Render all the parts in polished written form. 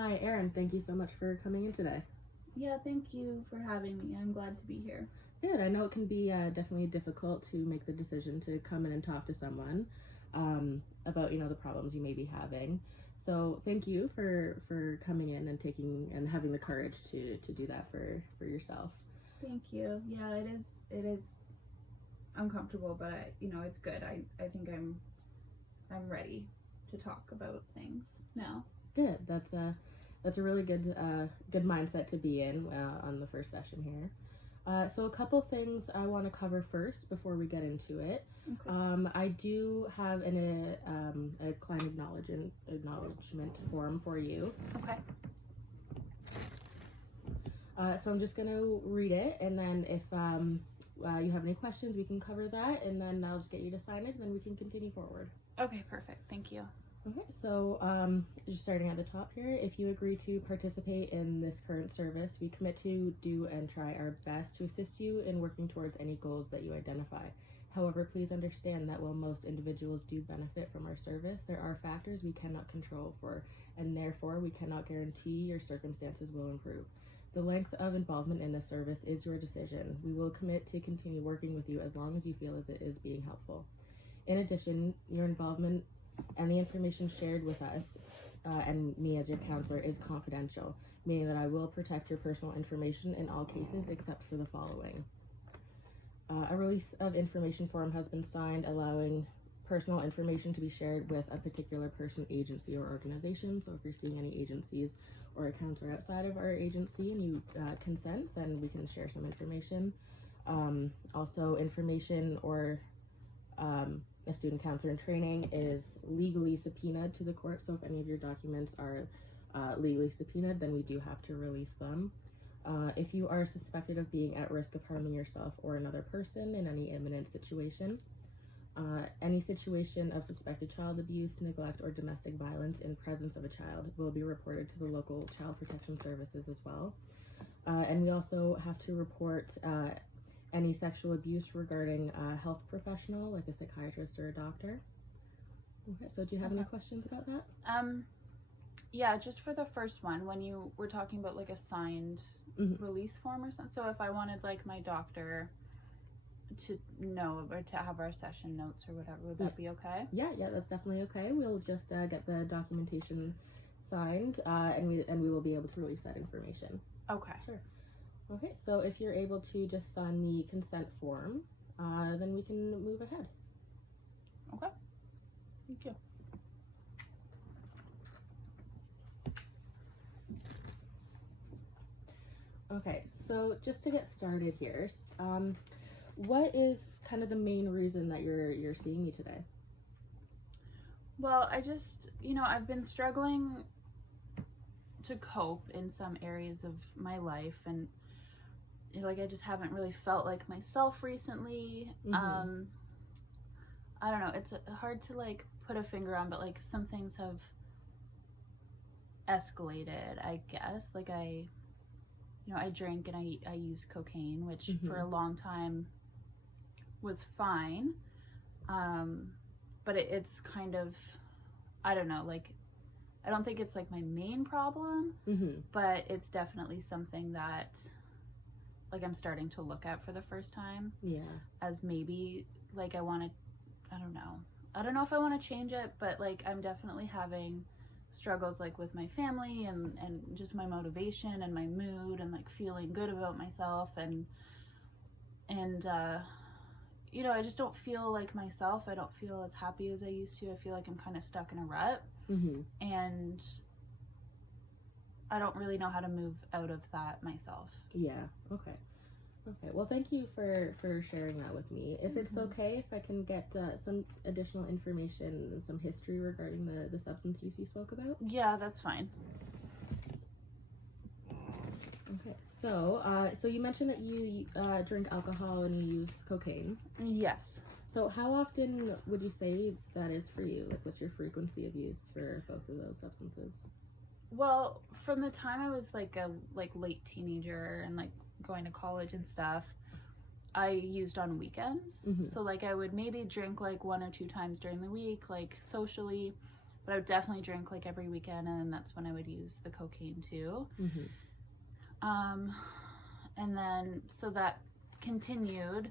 Hi, Erin. Thank you so much for coming in today. Yeah, thank you for having me. I'm glad to be here. Good. I know it can be definitely difficult to make the decision to come in and talk to someone about the problems you may be having. So thank you for coming in and taking and having the courage to do that for yourself. Thank you. Yeah, it is uncomfortable, but it's good. I think I'm ready to talk about things now. Good. That's a really good mindset to be in on the first session here. So a couple things I want to cover first before we get into it. Okay. I do have a client acknowledgement form for you. Okay. So I'm just going to read it, and then if you have any questions, we can cover that, and then I'll just get you to sign it, and then we can continue forward. Okay, perfect. Thank you. Okay, so just starting at the top here, if you agree to participate in this current service, we commit to do and try our best to assist you in working towards any goals that you identify. However, please understand that while most individuals do benefit from our service, there are factors we cannot control for, and therefore we cannot guarantee your circumstances will improve. The length of involvement in this service is your decision. We will commit to continue working with you as long as you feel as it is being helpful. In addition, your involvement and the information shared with us and me as your counselor is confidential, meaning that I will protect your personal information in all cases except for the following. A release of information form has been signed allowing personal information to be shared with a particular person, agency, or organization. So if you're seeing any agencies or a counselor outside of our agency and you consent, then we can share some information. Also, information or a student counselor in training is legally subpoenaed to the court. So if any of your documents are legally subpoenaed, then we do have to release them. If you are suspected of being at risk of harming yourself or another person in any imminent situation, any situation of suspected child abuse, neglect, or domestic violence in presence of a child will be reported to the local child protection services as well. And we also have to report any sexual abuse regarding a health professional, like a psychiatrist or a doctor. Okay, so do you have any questions about that? Yeah, just for the first one, when you were talking about like a signed release form or something. So if I wanted like my doctor to know or to have our session notes or whatever, would that be okay? Yeah, that's definitely okay. We'll just get the documentation signed, and we will be able to release that information. Okay. Sure. Okay, so if you're able to just sign the consent form, then we can move ahead. Okay. Thank you. Okay, so just to get started here, what is kind of the main reason that you're seeing me today? Well, I just, I've been struggling to cope in some areas of my life, and like I just haven't really felt like myself recently. I don't know, it's hard to like put a finger on, but like some things have escalated, I guess. Like I drink and I use cocaine, which for a long time was fine, but it's kind of, I don't know, like I don't think it's like my main problem, but it's definitely something that like I'm starting to look at for the first time. Yeah. As maybe like I don't know if I want to change it, but like I'm definitely having struggles like with my family and just my motivation and my mood and like feeling good about myself and I just don't feel like myself. I don't feel as happy as I used to. I feel like I'm kind of stuck in a rut, and I don't really know how to move out of that myself. Yeah. Okay. Well, thank you for sharing that with me. If it's okay, if I can get some additional information and some history regarding the substance use you spoke about? Yeah, that's fine. Okay. So you mentioned that you drink alcohol and you use cocaine. Yes. So how often would you say that is for you? Like, what's your frequency of use for both of those substances? Well, from the time I was like a late teenager and like going to college and stuff, I used on weekends. So like I would maybe drink like 1 or 2 times during the week, like socially, But I would definitely drink like every weekend, and that's when I would use the cocaine too. And then so that continued,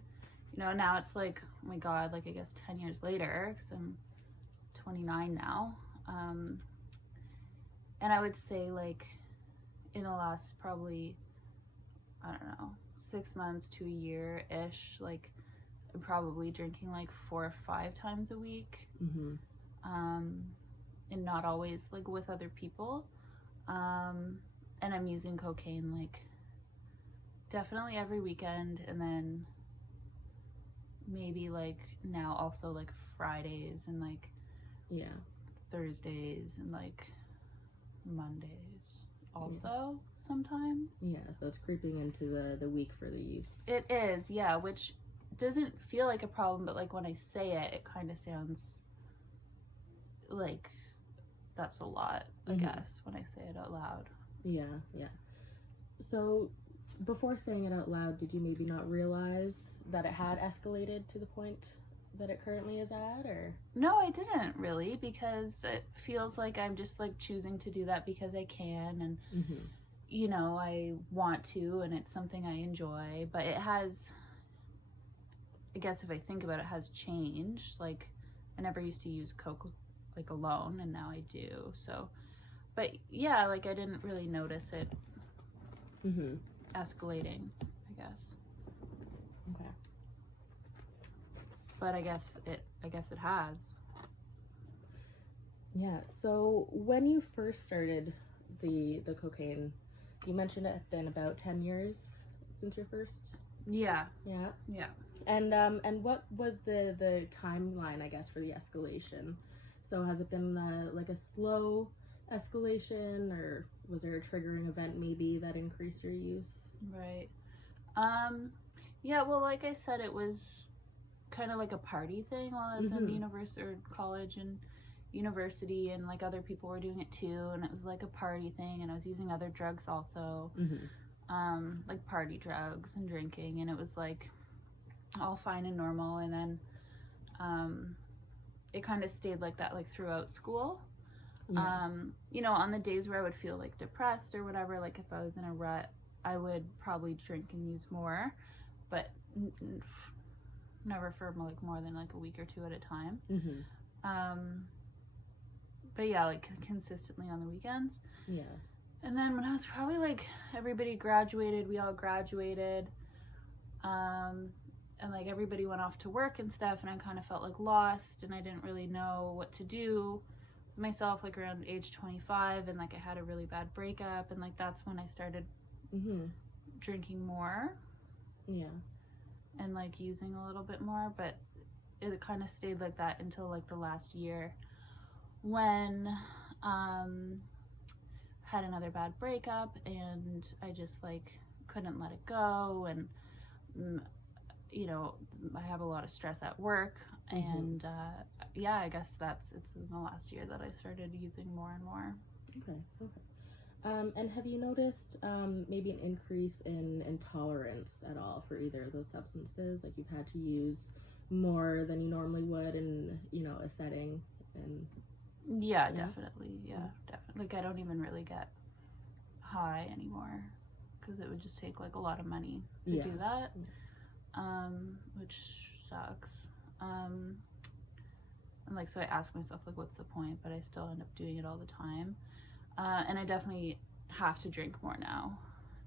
you know. Now it's like, oh my god, like I guess 10 years later, because I'm 29 now. And I would say like in the last probably, I don't know, 6 months to a year ish, like I'm probably drinking like 4 or 5 times a week. And not always like with other people. And I'm using cocaine like definitely every weekend, and then maybe like now also like Fridays and like Thursdays and like Mondays also sometimes. So it's creeping into the week for the use. It is, yeah, which doesn't feel like a problem, but like when I say it, it kind of sounds like that's a lot, I guess, when I say it out loud. So before saying it out loud, did you maybe not realize that it had escalated to the point that it currently is at, or? No, I didn't really, because it feels like I'm just like choosing to do that because I can, and you know, I want to, and it's something I enjoy. But it has, I guess if I think about it, has changed. Like I never used to use coke like alone, and now I do. So, but yeah, like I didn't really notice it escalating, I guess. Okay. But I guess it has. Yeah. So when you first started the cocaine, you mentioned it had been about 10 years since your first. Yeah. And what was the timeline, I guess, for the escalation? So has it been like a slow escalation, or was there a triggering event maybe that increased your use? Right. Yeah, well, like I said, it was kind of like a party thing while I was in university or college and university, and like other people were doing it too, and it was like a party thing, and I was using other drugs also, like party drugs and drinking, and it was like all fine and normal. And then it kind of stayed like that like throughout school. You know, on the days where I would feel like depressed or whatever, like if I was in a rut, I would probably drink and use more, but never for like more than like a week or two at a time. But yeah, like consistently on the weekends. And then when I was probably like, everybody graduated, we all graduated, and like everybody went off to work and stuff, and I kind of felt like lost, and I didn't really know what to do with myself, like around age 25, and like I had a really bad breakup, and like that's when I started drinking more and like using a little bit more. But it kind of stayed like that until like the last year, when had another bad breakup, and I just like couldn't let it go, and you know, I have a lot of stress at work, and yeah, I guess it's in the last year that I started using more and more. Okay. And have you noticed maybe an increase in tolerance at all for either of those substances? Like you've had to use more than you normally would in, you know, a setting? And yeah, definitely. Like I don't even really get high anymore, because it would just take like a lot of money to do that, which sucks. And like, so I ask myself like, what's the point? But I still end up doing it all the time. And I definitely have to drink more now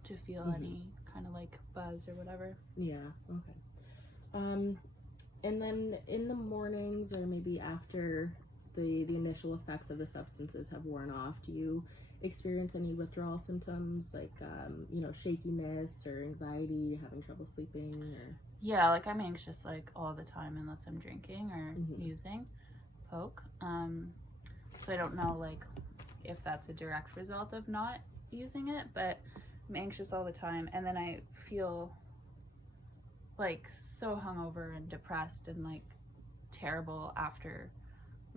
to feel any kind of like buzz or whatever. Okay. And then in the mornings, or maybe after the initial effects of the substances have worn off, do you experience any withdrawal symptoms, like you know, shakiness or anxiety, having trouble sleeping? Or yeah, like I'm anxious like all the time unless I'm drinking or using coke. So I don't know like if that's a direct result of not using it, but I'm anxious all the time, and then I feel like so hungover and depressed and like terrible after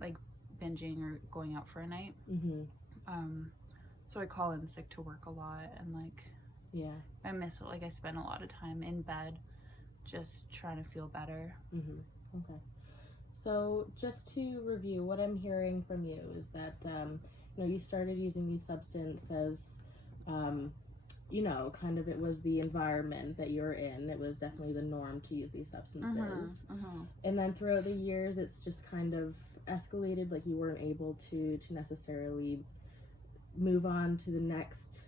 like binging or going out for a night. So I call in sick to work a lot, and like I miss it. Like I spend a lot of time in bed just trying to feel better. Okay. So just to review, what I'm hearing from you is that you started using these substances. Kind of it was the environment that you're in. It was definitely the norm to use these substances. And then throughout the years, it's just kind of escalated. Like you weren't able to necessarily move on to the next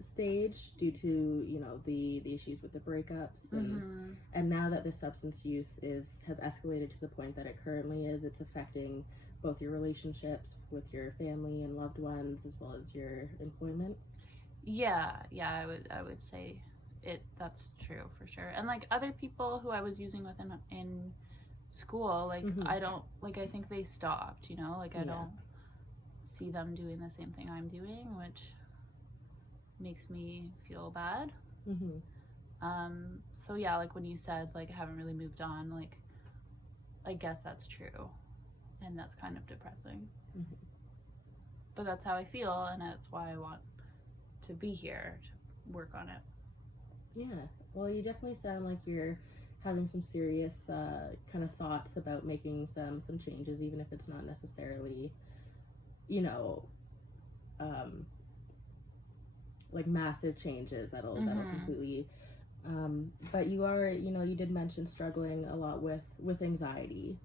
stage due to the issues with the breakups, and now that the substance use has escalated to the point that it currently is, it's affecting both your relationships with your family and loved ones as well as your employment. Yeah, I would say that's true for sure. And like other people who I was using with in school, like I think they stopped, I don't see them doing the same thing I'm doing, which makes me feel bad. So yeah, like when you said like I haven't really moved on, like I guess that's true, and that's kind of depressing. But that's how I feel, and that's why I want to be here to work on it. Yeah, well, you definitely sound like you're having some serious kind of thoughts about making some changes, even if it's not necessarily like massive changes that'll completely but you are you did mention struggling a lot with anxiety,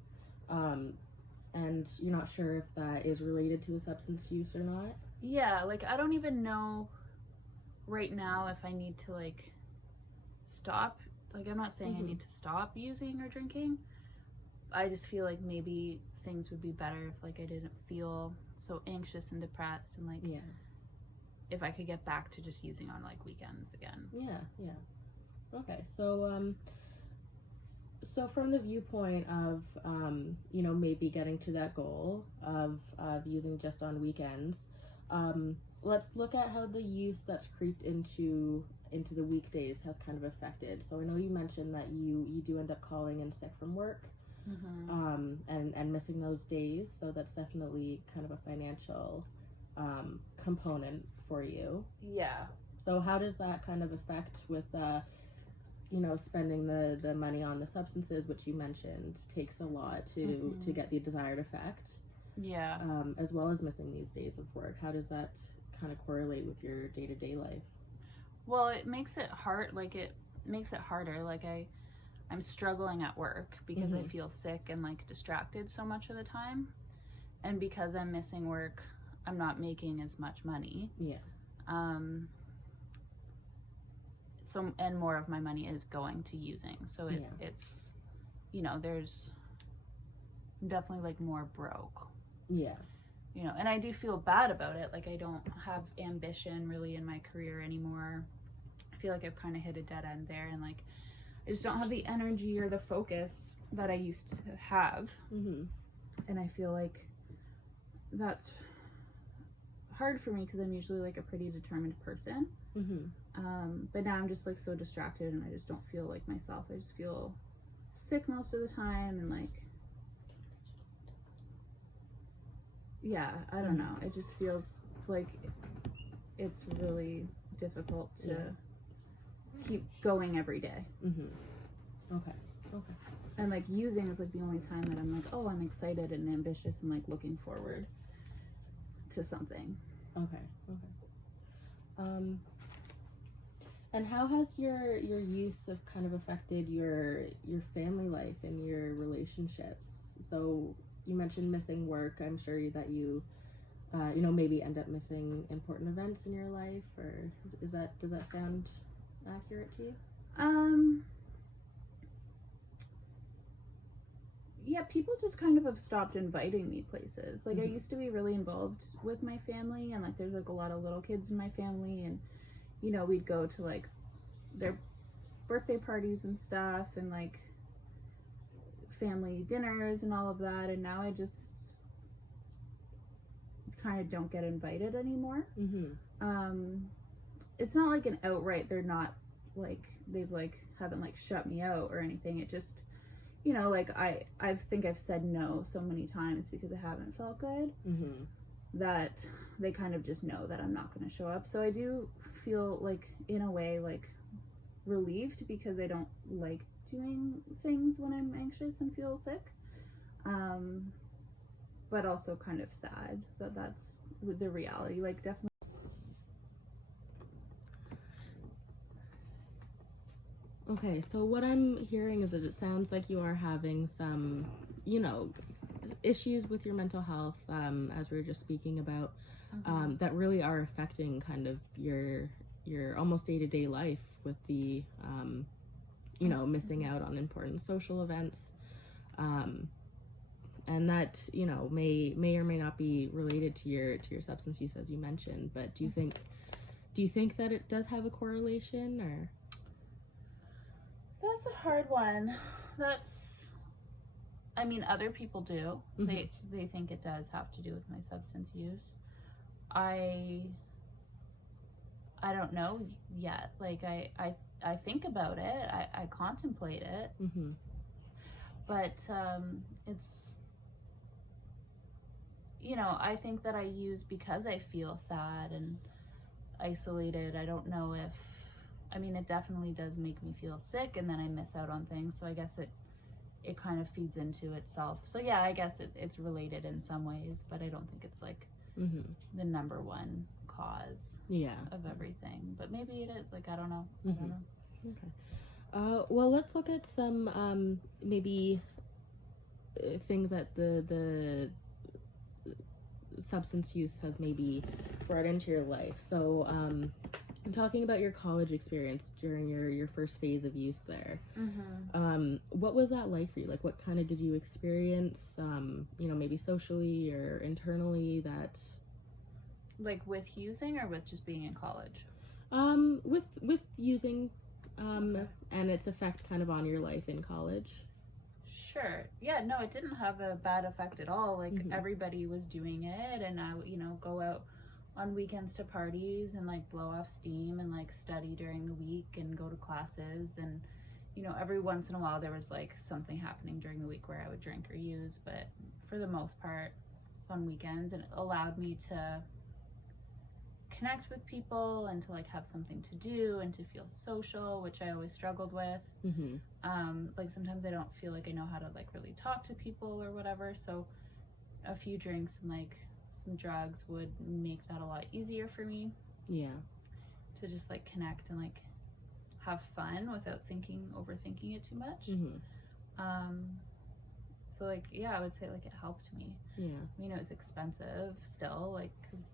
and you're not sure if that is related to the substance use or not. Yeah, like I don't even know right now if I need to like stop. Like I'm not saying I need to stop using or drinking. I just feel like maybe things would be better if like I didn't feel so anxious and depressed, and like if I could get back to just using on like weekends again. Yeah. Okay, so so from the viewpoint of maybe getting to that goal of using just on weekends, let's look at how the use that's creeped into the weekdays has kind of affected. So I know you mentioned that you do end up calling in sick from work, and missing those days, so that's definitely kind of a financial component for you. Yeah. So how does that kind of affect with spending the money on the substances, which you mentioned takes a lot to get the desired effect? Yeah. As well as missing these days of work. How does that kind of correlate with your day-to-day life? Well, it makes it hard. Like it makes it harder. Like I'm struggling at work because I feel sick and like distracted so much of the time, and because I'm missing work, I'm not making as much money. Yeah. So and more of my money is going to using. So it's there's definitely like more broke. Yeah. And I do feel bad about it. Like I don't have ambition really in my career anymore. I feel like I've kind of hit a dead end there, and like I just don't have the energy or the focus that I used to have. And I feel like that's hard for me because I'm usually like a pretty determined person. But now I'm just like so distracted, and I just don't feel like myself. I just feel sick most of the time, and like I don't know. It just feels like it's really difficult to keep going every day. Okay. And like using is like the only time that I'm like, oh, I'm excited and ambitious and like looking forward to something. Okay. And how has your use of kind of affected your family life and your relationships? So you mentioned missing work. I'm sure that you maybe end up missing important events in your life, or does that sound accurate to you? Yeah, people just kind of have stopped inviting me places. Like I used to be really involved with my family, and like there's like a lot of little kids in my family, and we'd go to like their birthday parties and stuff, and like family dinners and all of that, and now I just kind of don't get invited anymore. It's not like an outright, they're not like they've like haven't like shut me out or anything. It just like I think I've said no so many times because I haven't felt good, that they kind of just know that I'm not going to show up. So I do feel like in a way like relieved because I don't like doing things when I'm anxious and feel sick. But also kind of sad that that's the reality. Like, definitely. Okay, so what I'm hearing is that it sounds like you are having some, issues with your mental health, as we were just speaking about, that really are affecting kind of your almost day-to-day life with the, missing out on important social events, and that may or may not be related to your substance use, as you mentioned. But do you think that it does have a correlation, or? That's a hard one. Other people do. They think it does have to do with my substance use. I don't know yet. Like, I think about it. I contemplate it. But it's, I think that I use because I feel sad and isolated. I don't know if, it definitely does make me feel sick, and then I miss out on things. So I guess it kind of feeds into itself. So yeah, I guess it's related in some ways, but I don't think it's like the number one cause of everything. But maybe it is. Like, I don't know. I don't know. Okay. Well, let's look at some maybe things that the substance use has maybe brought into your life. So I'm talking about your college experience during your first phase of use there. What was that like for you? Like, what kind of did you experience, maybe socially or internally, that... Like, with using, or with just being in college? With using, and its effect kind of on your life in college. Sure. Yeah, no, it didn't have a bad effect at all. Like, everybody was doing it, and I, go out on weekends to parties and, like, blow off steam and, like, study during the week and go to classes. And, every once in a while there was, like, something happening during the week where I would drink or use, but for the most part, it's on weekends, and it allowed me to connect with people and to, like, have something to do and to feel social, which I always struggled with. Like, sometimes I don't feel like I know how to, like, really talk to people or whatever, so a few drinks and, like, some drugs would make that a lot easier for me. To just, like, connect and, like, have fun without overthinking it too much. So, like, yeah, I would say, like, it helped me. It was expensive still, like, because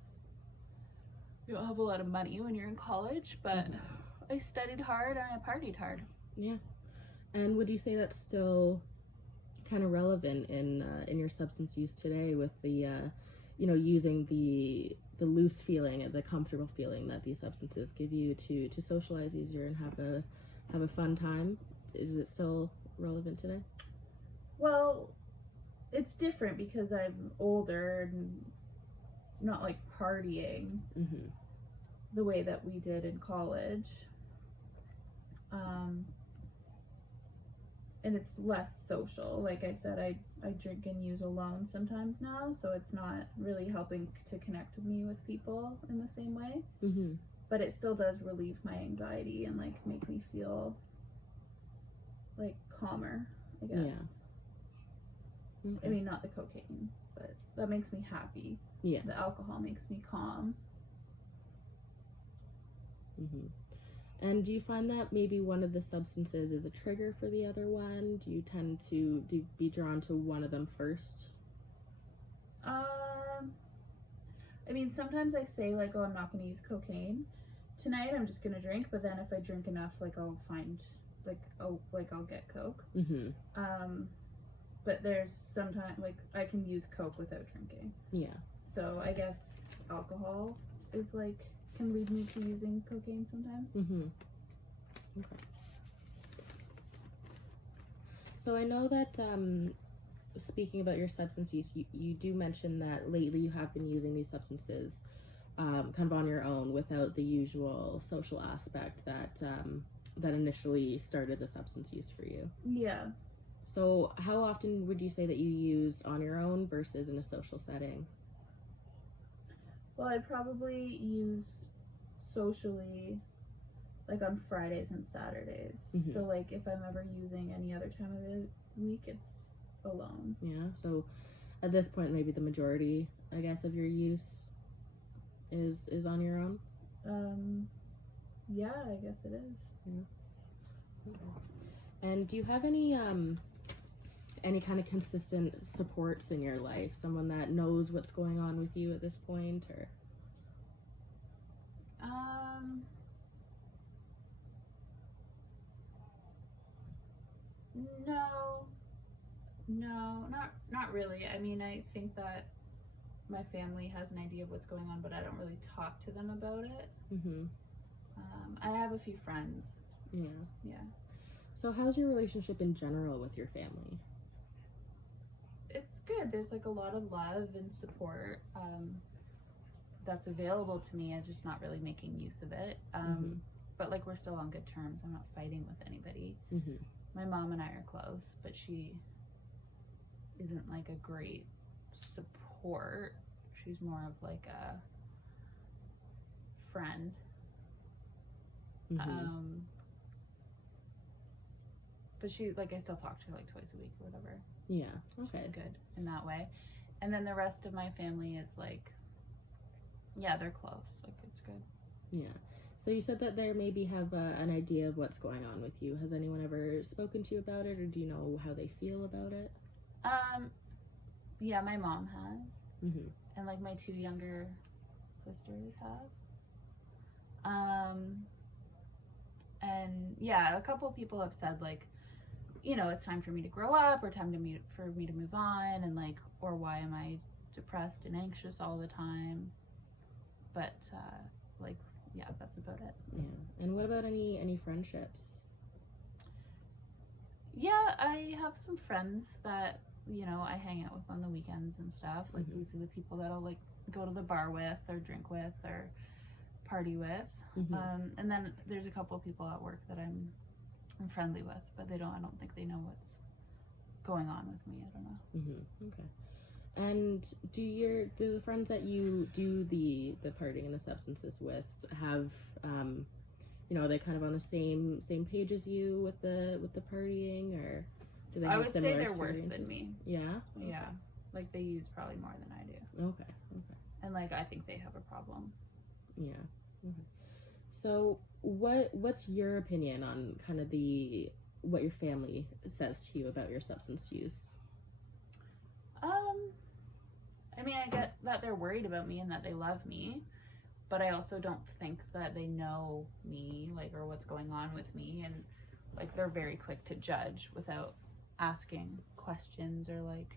you don't have a lot of money when you're in college, but I studied hard and I partied hard. And would you say that's still kind of relevant in your substance use today, with the using the loose feeling and the comfortable feeling that these substances give you to socialize easier and have a fun time? Is it still relevant today? Well, it's different because I'm older and not, like, partying the way that we did in college. And it's less social. Like I said, I drink and use alone sometimes now, so it's not really helping to connect me with people in the same way. But it still does relieve my anxiety and, like, make me feel, like, calmer, I guess. Not the cocaine, but that makes me happy. The alcohol makes me calm. And do you find that maybe one of the substances is a trigger for the other one? Do you tend to be drawn to one of them first? Sometimes I say, like, oh, I'm not going to use cocaine tonight, I'm just going to drink, but then if I drink enough, like, I'll find, like, I'll get Coke. But there's sometimes, like, I can use Coke without drinking. So I guess alcohol is, like, can lead me to using cocaine sometimes. Okay. So I know that, speaking about your substance use, you do mention that lately you have been using these substances kind of on your own, without the usual social aspect that initially started the substance use for you. So how often would you say that you use on your own versus in a social setting? Well, I'd probably use socially, like, on Fridays and Saturdays. So, like, if I'm ever using any other time of the week, it's alone. Yeah. So at this point, maybe the majority, I guess, of your use is on your own. Yeah, I guess it is. Yeah. Okay. And do you have any kind of consistent supports in your life? Someone that knows what's going on with you at this point, or? No, not really. I mean, I think that my family has an idea of what's going on, but I don't really talk to them about it. Mm-hmm. I have a few friends. Yeah. Yeah. So how's your relationship in general with your family? It's good. There's like a lot of love and support that's available to me. I'm just not really making use of it. But like we're still on good terms. I'm not fighting with anybody. Mm-hmm. My mom and I are close, but she isn't like a great support. She's more of like a friend. Mm-hmm. But she, like, I still talk to her like twice a week or whatever. Yeah. Okay. She's good in that way. And then the rest of my family is like, yeah, they're close. Like, it's good. Yeah. So you said that there maybe have an idea of what's going on with you. Has anyone ever spoken to you about it, or do you know how they feel about it? Yeah, my mom has. Mm-hmm. And like my two younger sisters have. And yeah, a couple people have said like, you know, it's time for me to grow up, or time for me to move on, and like, or why am I depressed and anxious all the time? But like, yeah, that's about it. Yeah. And what about any friendships? Yeah, I have some friends that, you know, I hang out with on the weekends and stuff. Like, these are the people that I'll like go to the bar with, or drink with, or party with. Mm-hmm. And then there's a couple of people at work that I'm friendly with, but I don't think they know what's going on with me. I don't know. Mm-hmm. Okay. And do the friends that you do the partying and the substances with have you know, are they kind of on the same page as you with the partying, or do they have I would say similar they're worse experiences? than me. Yeah. Okay. Yeah, like they use probably more than I do. Okay. Okay. And like I think they have a problem. Yeah. Okay. So what's your opinion on kind of what your family says to you about your substance use? I mean, I get that they're worried about me and that they love me, but I also don't think that they know me, like, or what's going on with me, and like they're very quick to judge without asking questions or like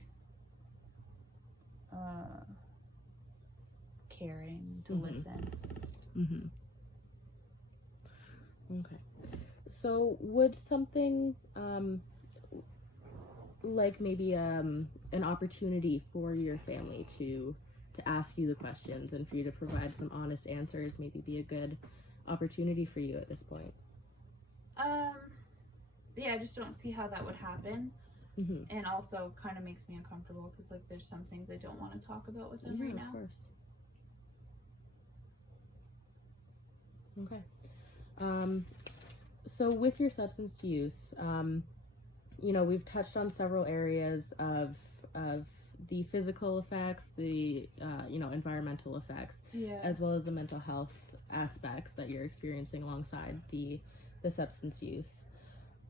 caring to listen. Mm-hmm. Okay. So would something like maybe an opportunity for your family to ask you the questions and for you to provide some honest answers maybe be a good opportunity for you at this point? Yeah, I just don't see how that would happen. Mm-hmm. And also kind of makes me uncomfortable because like there's some things I don't want to talk about with them right now. Of course. Okay. So with your substance use, you know, we've touched on several areas of the physical effects, the you know, environmental effects, as well as the mental health aspects that you're experiencing alongside the substance use.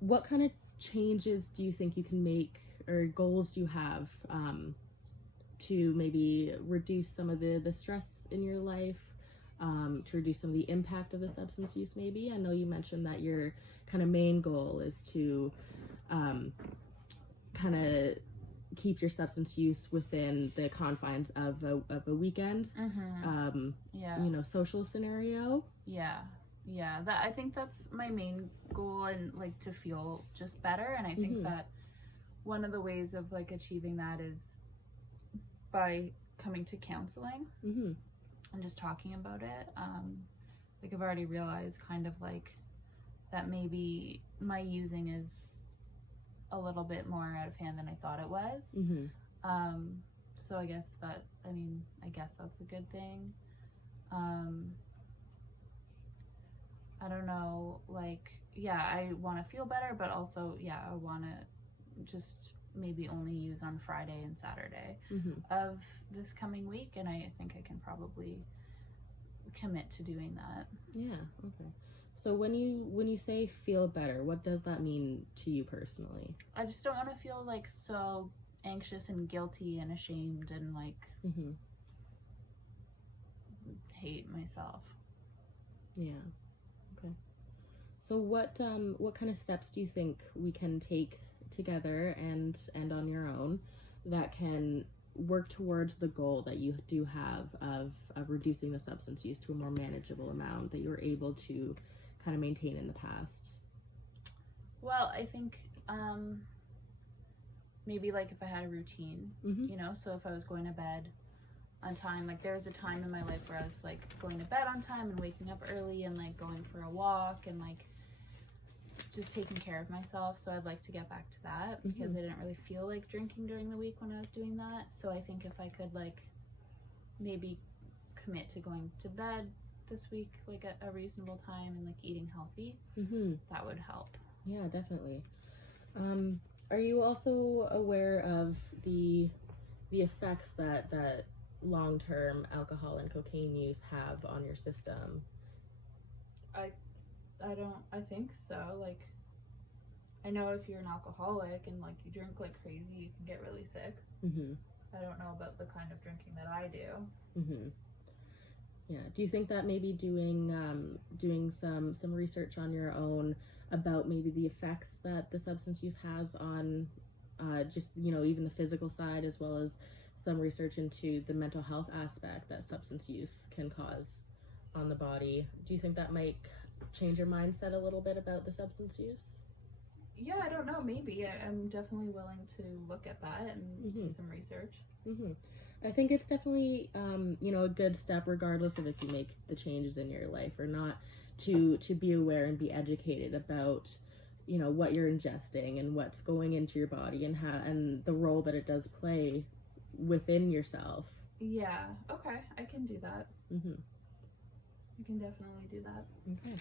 What kind of changes do you think you can make, or goals do you have to maybe reduce some of the stress in your life, to reduce some of the impact of the substance use maybe? I know you mentioned that your kind of main goal is to kind of keep your substance use within the confines of a weekend, you know, social scenario. Yeah, that I think that's my main goal, and like to feel just better. And I think that one of the ways of like achieving that is by coming to counseling and just talking about it. Like I've already realized kind of like that maybe my using is a little bit more out of hand than I thought it was. So I guess that's a good thing. I don't know, like, yeah, I want to feel better, but also, yeah, I want to just maybe only use on Friday and Saturday of this coming week, and I think I can probably commit to doing that. Yeah, okay. So when you say feel better, what does that mean to you personally? I just don't want to feel like so anxious and guilty and ashamed and like hate myself. Yeah. Okay. So what kind of steps do you think we can take together and on your own that can work towards the goal that you do have of reducing the substance use to a more manageable amount that you were able to kind of maintain in the past? Well, I think maybe like if I had a routine, you know, so if I was going to bed on time, like there was a time in my life where I was like going to bed on time and waking up early and like going for a walk and like just taking care of myself. So I'd like to get back to that because I didn't really feel like drinking during the week when I was doing that. So I think if I could like maybe commit to going to bed this week like at a reasonable time and like eating healthy, that would help. Yeah, definitely. Are you also aware of the effects that long-term alcohol and cocaine use have on your system? I think so. Like, I know if you're an alcoholic and like you drink like crazy, you can get really sick. I don't know about the kind of drinking that I do. Yeah. Do you think that maybe doing some research on your own about maybe the effects that the substance use has on just, you know, even the physical side, as well as some research into the mental health aspect that substance use can cause on the body, do you think that might change your mindset a little bit about the substance use? Yeah, I don't know. Maybe. I'm definitely willing to look at that and do some research. I think it's definitely, you know, a good step, regardless of if you make the changes in your life or not, to be aware and be educated about, you know, what you're ingesting and what's going into your body and and the role that it does play within yourself. Yeah. Okay. I can do that. I can definitely do that. Okay.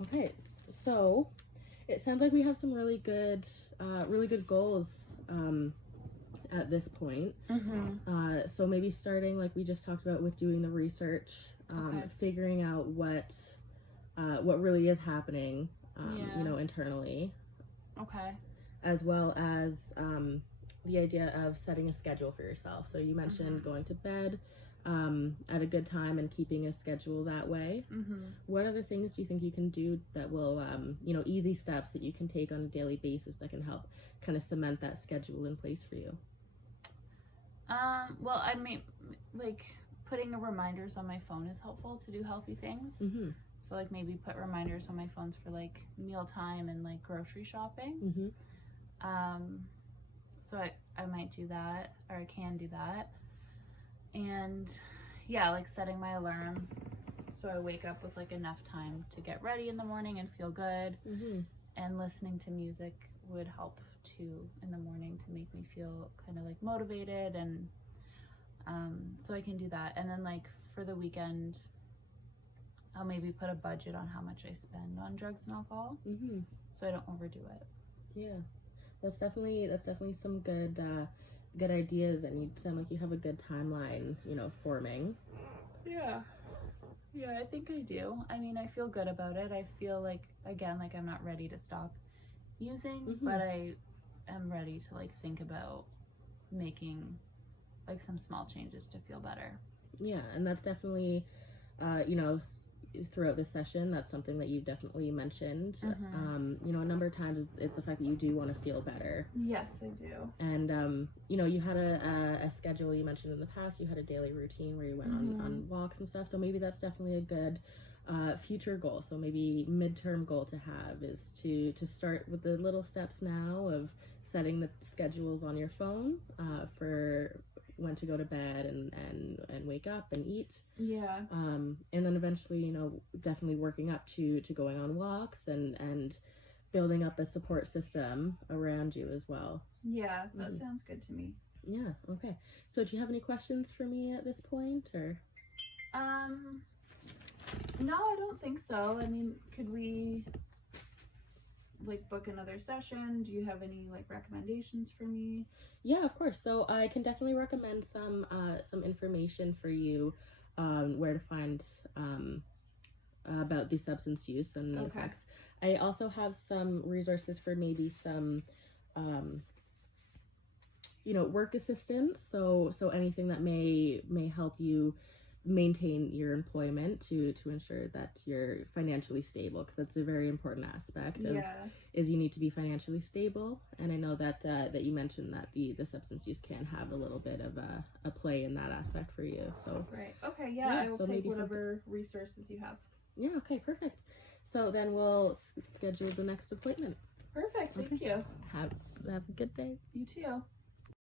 Okay, so it sounds like we have some really good goals at this point. So maybe starting like we just talked about with doing the research, figuring out what really is happening, you know, internally. Okay. As well as the idea of setting a schedule for yourself. So you mentioned going to bed at a good time and keeping a schedule that way. What other things do you think you can do that will, you know, easy steps that you can take on a daily basis that can help kind of cement that schedule in place for you? Well, I mean, like putting reminders on my phone is helpful to do healthy things. So like maybe put reminders on my phones for like mealtime and like grocery shopping. So I might do that, or I can do that. And yeah, like setting my alarm so I wake up with like enough time to get ready in the morning and feel good. And listening to music would help too in the morning to make me feel kind of like motivated, and so I can do that. And then like for the weekend, I'll maybe put a budget on how much I spend on drugs and alcohol, so I don't overdo it. Yeah, that's definitely some good ideas, and you sound like you have a good timeline, you know, forming. Yeah, I think I do. I mean, I feel good about it. I feel like, again, like I'm not ready to stop using, but I am ready to like think about making like some small changes to feel better. Yeah, and that's definitely, you know, throughout this session, that's something that you definitely mentioned. You know, a number of times it's the fact that you do want to feel better. Yes, I do. And you know, you had a schedule, you mentioned in the past, you had a daily routine where you went on walks and stuff, so maybe that's definitely a good future goal. So maybe midterm goal to have is to start with the little steps now of setting the schedules on your phone for when to go to bed and wake up and eat. Yeah. And then eventually, you know, definitely working up to going on walks and building up a support system around you as well. Yeah, that sounds good to me. Yeah, okay. So do you have any questions for me at this point, or? No, I don't think so. I mean, could we like book another session? Do you have any like recommendations for me? Yeah, of course. So I can definitely recommend some information for you, where to find about the substance use and the effects. I also have some resources for maybe some work assistance. So anything that may help you maintain your employment to ensure that you're financially stable, because that's a very important aspect of is you need to be financially stable. And I know that that you mentioned that the substance use can have a little bit of a play in that aspect for you. So right, okay, yeah, I will take whatever resources you have. Yeah, okay, perfect. So then we'll schedule the next appointment. Perfect, thank you. Have a good day. You too.